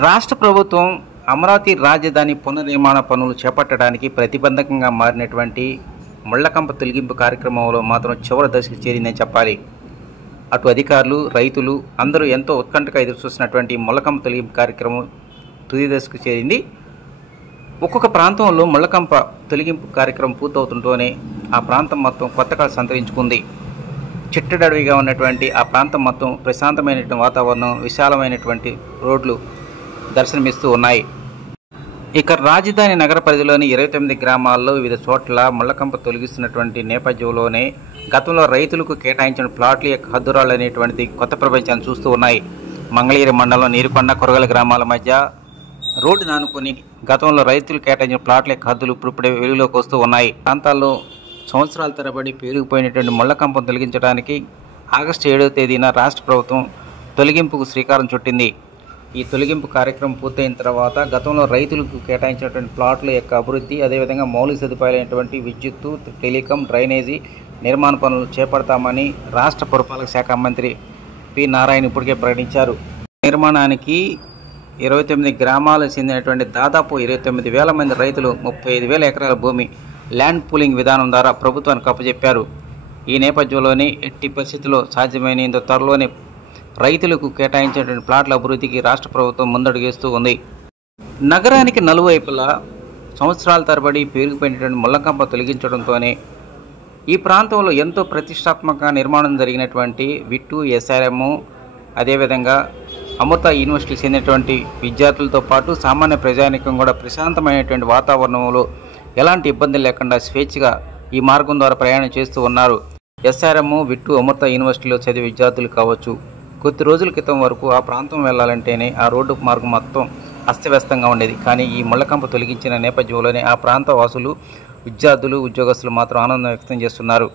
రాష్ట్ర ప్రభుత్వం అమరావతి రాజధాని పునర్నిర్మాణ పనులు చేపట్టడానికి ప్రతిబంధకంగా మారినటువంటి ముళ్లకంప తొలగింపు కార్యక్రమంలో మాత్రం చివరి దశకు చేరిందని చెప్పాలి. అటు అధికారులు, రైతులు అందరూ ఎంతో ఉత్కంఠగా ఎదురుచూస్తున్నటువంటి ముళ్లకంప తొలగింపు కార్యక్రమం తుది దశకు చేరింది. ఒక్కొక్క ప్రాంతంలో ముళ్లకంప తొలగింపు కార్యక్రమం పూర్తవుతుంటూనే ఆ ప్రాంతం మొత్తం కొత్తగా సంతరించుకుంది. చిట్టడవిగా ఉన్నటువంటి ఆ ప్రాంతం మొత్తం ప్రశాంతమైనటువంటి వాతావరణం, విశాలమైనటువంటి రోడ్లు దర్శనమిస్తూ ఉన్నాయి. ఇక రాజధాని నగర పరిధిలోని 29 గ్రామాల్లో వివిధ చోట్ల ముళ్లకంప తొలగిస్తున్నటువంటి నేపథ్యంలోనే గతంలో రైతులకు కేటాయించిన ప్లాట్ల యొక్క హద్దురాళ్ళు అనేటువంటిది కొత్త ప్రపంచాన్ని చూస్తూ ఉన్నాయి. మంగళగిరి మండలం నీరుకొండ, కొరగల గ్రామాల మధ్య రోడ్డు నానుకొని గతంలో రైతులు కేటాయించిన ప్లాట్ల యొక్క హద్దులు ఇప్పుడిప్పుడే వెలుగులోకి వస్తూ ఉన్నాయి. ప్రాంతాల్లో సంవత్సరాల తరబడి పేరుకుపోయినటువంటి ముళ్లకంపను తొలగించడానికి ఆగస్టు 7వ తేదీన రాష్ట్ర ప్రభుత్వం తొలగింపుకు శ్రీకారం చుట్టింది. ఈ తొలగింపు కార్యక్రమం పూర్తయిన తర్వాత గతంలో రైతులకు కేటాయించినటువంటి ప్లాట్ల యొక్క అభివృద్ధి, అదేవిధంగా మౌలిక సదుపాయాలైనటువంటి విద్యుత్తు, టెలికాం, డ్రైనేజీ నిర్మాణ పనులు చేపడతామని రాష్ట్ర పురపాలక శాఖ మంత్రి పి. నారాయణ ఇప్పటికే ప్రకటించారు. నిర్మాణానికి 29 గ్రామాలకు చెందినటువంటి దాదాపు 29,000 మంది రైతులు 35,000 ఎకరాల భూమి ల్యాండ్ పూలింగ్ విధానం ద్వారా ప్రభుత్వానికి అప్పచెప్పారు. ఈ నేపథ్యంలోనే ఎట్టి పరిస్థితుల్లో సాధ్యమైనంత త్వరలోనే రైతులకు కేటాయించేటువంటి ప్లాట్ల అభివృద్ధికి రాష్ట్ర ప్రభుత్వం ముందడుగేస్తూ ఉంది. నగరానికి నలువైపులా సంవత్సరాల తరబడి పేరుకుపోయినటువంటి ముళ్లకంప తొలగించడంతోనే ఈ ప్రాంతంలో ఎంతో ప్రతిష్టాత్మకంగా నిర్మాణం జరిగినటువంటి విట్టు, ఎస్ఆర్ఎం, అదేవిధంగా అమృత యూనివర్సిటీకి చెందినటువంటి విద్యార్థులతో పాటు సామాన్య ప్రజానికం కూడా ప్రశాంతమైనటువంటి వాతావరణంలో ఎలాంటి ఇబ్బందులు లేకుండా స్వేచ్ఛగా ఈ మార్గం ద్వారా ప్రయాణం చేస్తూ ఉన్నారు. ఎస్ఆర్ఎం, విట్టు, అమృత యూనివర్సిటీలో చదివే విద్యార్థులు కావచ్చు. కొద్ది రోజుల క్రితం వరకు ఆ ప్రాంతం వెళ్లాలంటేనే ఆ రోడ్డు మార్గం మొత్తం అస్తవ్యస్తంగా ఉండేది. కానీ ఈ ముళ్లకంప తొలగించిన నేపథ్యంలోనే ఆ ప్రాంత వాసులు, విద్యార్థులు, ఉద్యోగస్తులు మాత్రం ఆనందం వ్యక్తం చేస్తున్నారు.